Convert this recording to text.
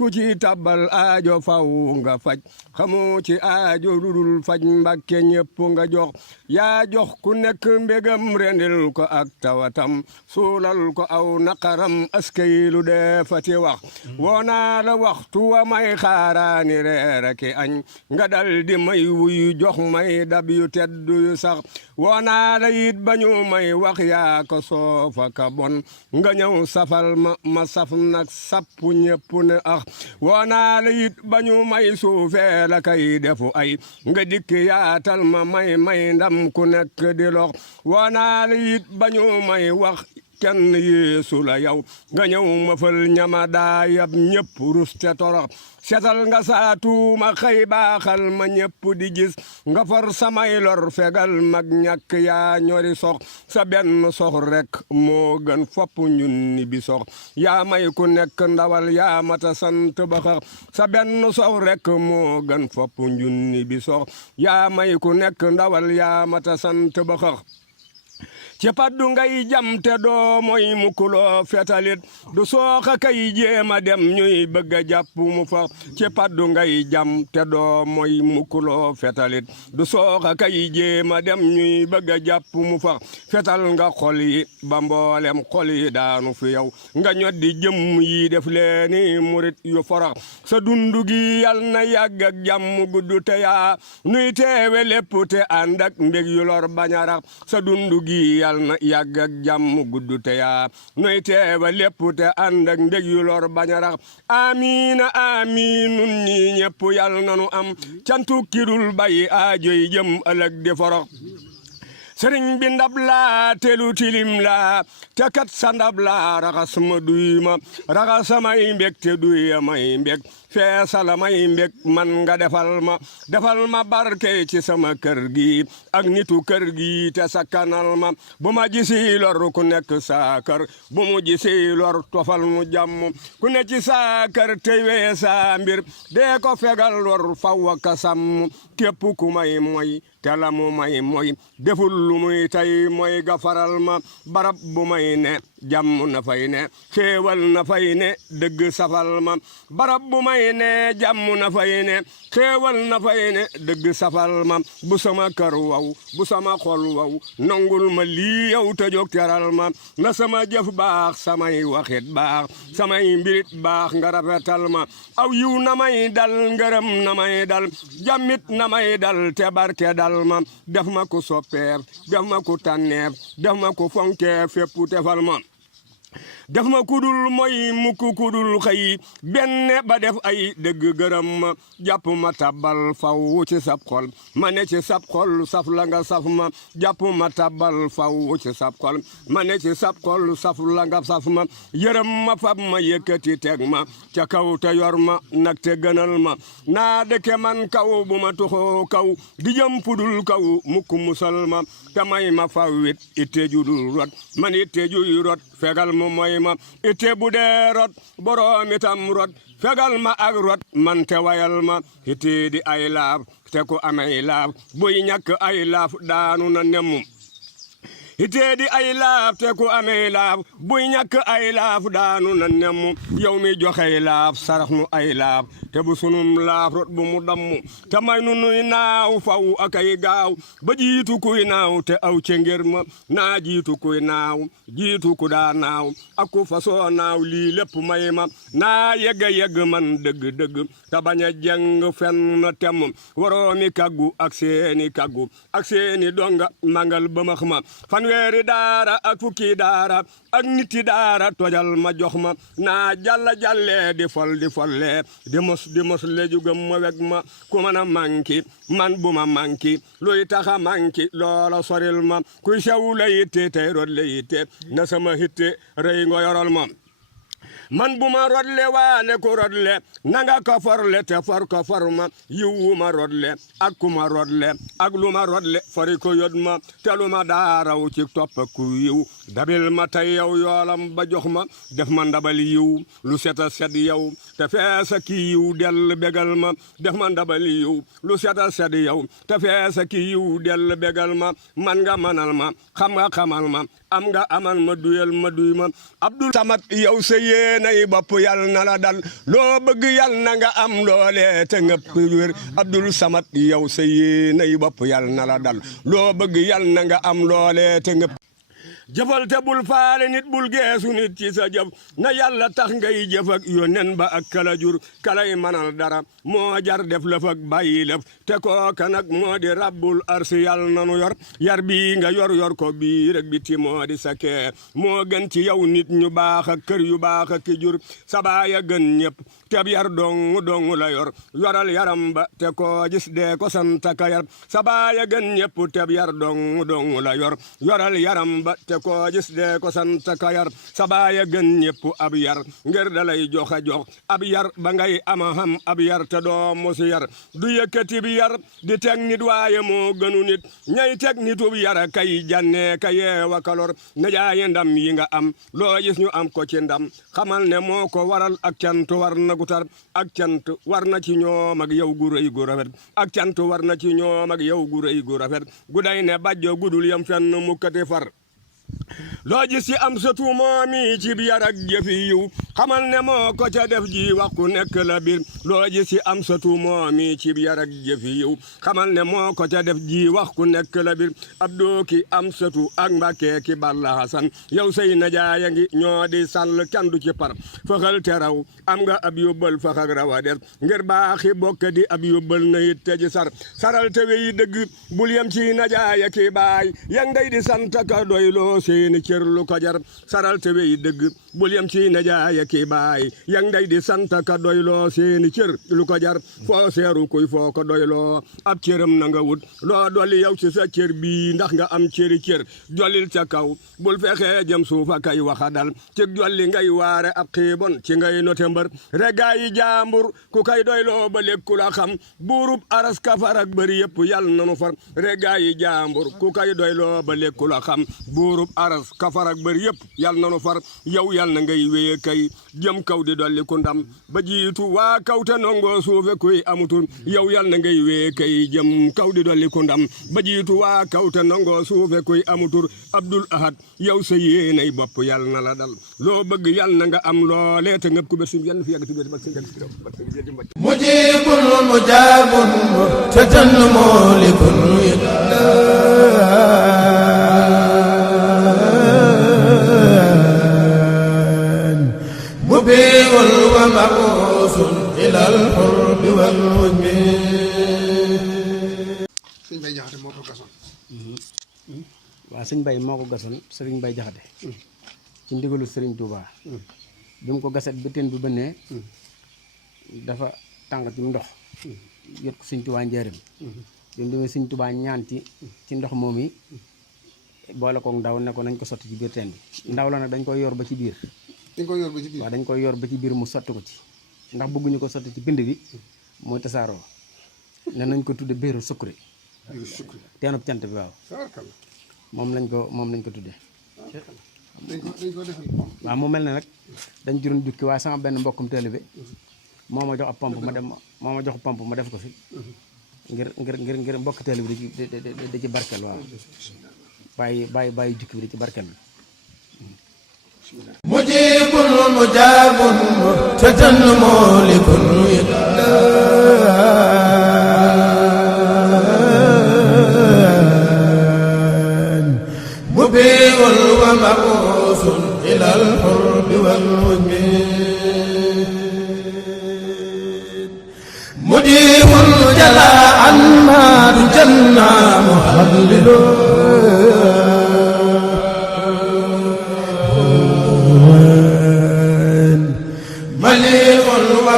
ku ci tabal aajo faw nga faj xamoo ci aajo dudul faj Mbàkke ñépp nga jox yaa jox ku nekk mbégam rendil ko ak tawatam suulal ko aw naqaram askay lu defati wax woonaa la waxtu wa may xaaraani reer ak añ nga dal di may wuyu jox may dab yu tedd yu sax woonaa la yit bañu may wax yaa ko soofa ka bon nga ñëw safal ma saf nag sappu ñépp ne ax woonaa la yit bañu may suufee la kay defu ay nga dikk yaatal ma may ndam ku nekk di lox woonaa la yit bañu may wax kenn yeesu la yow nga ñëw ma fël ñama daayab ñépp rus te torox setal nga saatuuma xëy baaxal ma ñépp di gis nga for samay lor fegal mag ñàkk yaa ñori sox sa benn sox rek moo gën fopp ñun ni bi sox yaa may ku nekk ndawal yaa mata sant ba xax sa benn sox rek moo gën fopp ñun ni bi sox yaa may ku nekk ndawal yaa mata sant ba xax ci paddu ngay jam te doo mooy mukuloo fetalit du sooxa kay jéema dem ñuy bëgg a jàpp mu fa ci paddu ngay jam te doo mooy mukuloo fetalit du sooxa kay jéema dem ñuy bëgg a jàpp mu fa fetal nga xol yi ba mboolem xol yi daanu fi yow nga ñoddi jëmm yi def leeni murit yu forox sa dundu gi yal na yàgg ak jàmm gudd te yaa nuy teewe lépp te ànd ak mbég yu lor bañarax sa dundu gi yal na yàgg ak jàmm gudd te yaa nuy teewe lépp te ànd ak mbég yu lor bañarax amiina amiin nun ñi ñépp yal nanu am cantu kirul bay aajoy jëm ëllëg di forox sëriñ bi ndab laa telu tilim laa te kat sa ndab laa raxas ma duy ma raxas samay mbég te duy may mbég feesala may mbég man nga defal ma barke ci sama kër gi ak nitu kër gi te sakkanal ma bu ma gisi lor ku nekk saa kër bu mu gisi lor tofal mu jàmm ku nekk ci saa kër tey wee saa mbir dee ko fegal lor faw ka sàmm képp ku may moy te la mu may moy deful lu muy tay mooy gafaral ma barab bu may ne jàmm na fay ne xéewal na fay ne dëgg safal ma barab bu may ne jàmm na fay ne xéewal na fay ne dëgg safal ma bu sama kër waw bu sama xol waw nangul ma lii yow te jóg teral ma na sama jëf baax samay waxit baax samay mbirit baax nga rafetal ma aw yiw na may dal ngërëm na may dal jàmmit na may dal te barke dal ma def ma ko soppeef def ma ko tànneef def ma ko fonkeef fépp tefal ma def ma kudul mooy mukk kudul xëy benn ba def ay dëgg gërëm ma jàpp ma tabal faw ci sab xol ma ne ci sab xol saf la nga saf ma jàpp ma tabal faw ci sab xol ma ne ci sab xol saf la nga saf ma yërëm ma fab ma yëkkati teg ma ca kaw te yor ma nag te gënal ma naa dëkke man kaw bu ma tuxoo kaw di jëm pudul kaw mukk musal ma te may ma fawwit itte judul rot man itte juy rot fegal mu mooy ma itte bu dee rot boroom itam rot fegal ma ak rot man te wayal ma itte di ay laaf te ku amay laaf buy ñàkk ay laaf daanu na nemm itee di ay laaf te ku amee laaf buy ñàkk ay laaf daanu na nemm yow mi joxey laaf sarax nu ay laaf te bu sunum laaf rot bu mu damm te may nu nuy naaw faw ak ay gaaw ba jiitu kuy naaw te aw ci ngir ma naa jiitu kuy naaw jiitu ku daa naaw ak ku fasoo naaw lii lépp may ma naa yegg man dëgg-dëgg te bañ a jeng fenn temm waroomi kaggu ak seeni kaggu ak seeni donga mangal ba max ma fanweeri daara ak fukki daara ak niti daara tojal ma jox ma naa jàlle di folle di mos le jugam ma weg ma ku mën a manki man bu ma manki luy taxa manki loola soril ma kuy sew la yitte tey rot la yitte na sama hitte rëy nga yorol ma man bu ma rodle waane ku rodle nanga ko forle te for ko forma yiwu ma rodle ak ku ma rodle ak lu ma rodle fori ko yod ma te lu ma daaraw ci topp ku yiw dabil ma tey yow yoolam ba jox ma def ma ndabal yiw lu seta set yow te feesa ki yiw del begal ma def ma ndabal yiw lu seta set yow te feesa ki yiw del begal ma man nga manal ma xam nga xamal ma am nga amal ma duyal ma duy ma Abdul Samad yow sa yéen yéenay bopp yal na la dal loo bëgg yal na nga am loole te ngëpp wér Abdul Samad yow sa yéenay bopp yal na la dal loo bëgg yal na nga am loole te ngëpp jëfal te bul faale nit bul geesu nit ci sa jëf na yàlla tax ngay jëf ak yónneen ba ak kala jur kalay manal dara moo jar def lëf ak bàyyi lëf te kooka nag moo di rabbul arsi yàlla nanu yor yar bii nga yor ko bii rek biti moo di sa kee moo gën ci yow nit ñu baax ak kër yu baax ak ki jur sabaaya gën ñëpp teb yar dong la yor yoral yaram ba te koo gis dee ko santaka yar sabaaya gën ñëpp teb yar dong la yor yoral yaram ba te koo gis dee ko santaka yar sabaaya gën ñëpp ab yar ngir da lay jox ab yar ba ngay ama xam ab yar te doo mosu yar du yëkkati bi yar di teg nit waaye moo gënu nit ñay teg nitub yara kay janne ka yeewa kalor najaaye ndam yi nga am loo gis ñu am ko ci ndam xamal ne moo ko waral ak cant war na gu tar ak cant war na ci ñoom ak yow gu rëy gu rafet ak cant war na ci ñoom ak yow gu rëy gu rafet gu day ne bajjo gudul yam fenn mukkati far loo gis ci am satu moomi ci bi yar ak jëfi yiw xamal ne moo ko ca def ji wax ku nekk la biir loo gis ci am satu moomi ci bi yar ak jëfi yiw xamal ne moo ko ca def ji wax ku nekk la biir ab dooki am satu ak Mbàkke ki Balla Hasan yow say najaaya ngi ñoo di sàll kenn du ci par faxal te raw am nga ab yóbbal fax ak rawa der ngir baaxi bokk di ab yóbbal na it te ji saral te wey dëgg bul yem ci najaaya ki baay yang day di sant ka doyloo seeni cër lu ko jar saral te wey dëgg bul yem ci najaaya ki baay yang day di sant ka doyloo seeni cër lu ko jar foo seeru kuy foo ko doyloo ab cëram na nga wut loo dolli yow ci sa cër bii ndax nga am cëri cër jollil ca kaw bul fexee jëm suufa kay waxa dal ci jolli ngay waare ab xiibon ci ngay note mbër regaa yi jaambur ku kay doyloo ba lekku la xam buurub aras kafar ak bëri yëpp yal nanu far regaa yi jaambur ku kay doyloo ba lekku la xam buurub aras kafar ak bëri yëpp yal nanu far yow yal na ngay wéye kay jëm kaw di dolli ku ndam ba jiitu waa kaw te nongoo suufe kuy amutul yow yal na ngay wéye kay jëm kaw di dolli ku ndam ba jiitu waa kaw te nongoo suufe kuy amutul Abdul Ahad yow sa yéenay bopp yal na la dal loo bëgg yal na nga am loolee te ngëp ku bét sim yenn fi yàgg si bét bak mujibun mujabun tatan molikun mubiul wa mabusun ilal hurbi wal hujmi. Sëñ Bay Jaxate moo ko gasoon. waaw sëñ Bay moo ko gasoon sëriñ Bay Jaxate ci ndigalu sëriñ Touba bi mu ko gaset ba teen bi bënnee dafa tànq ci ndox yot ko sëñ Touba njëriñ bi mu demee sëñ Touba ñaan ci ndox moom yi boole ko ndaw ne ko nañ ko sotti ci biir teen bi ndaw la nag dañ koy yor ba ci biir dañ koy yor ba ci biir waaw dañ koy yor ba ci biir mu sotti ko ci ndax bëgguñu ko sotti ci pind bi mooy tasaaroo ne nañ ko tudde béeru sukkuri teenub cant bi waaw moom lañ ko tuddee dañ ko defal waaw mu mel ne nag dañ juróon jukki waaye sama benn mbokkum taalibe moo ma jox ab pompe ma def ko fi ngir mbokk taalibe bi da ci barkeel waaw bàyyi jukki bi da ci barkeel mujibun mujabun tatan molikun mubiul wa mabusun ilal hurbi wal hujmi mudibul jala an ma du janna muhallilu maliul wa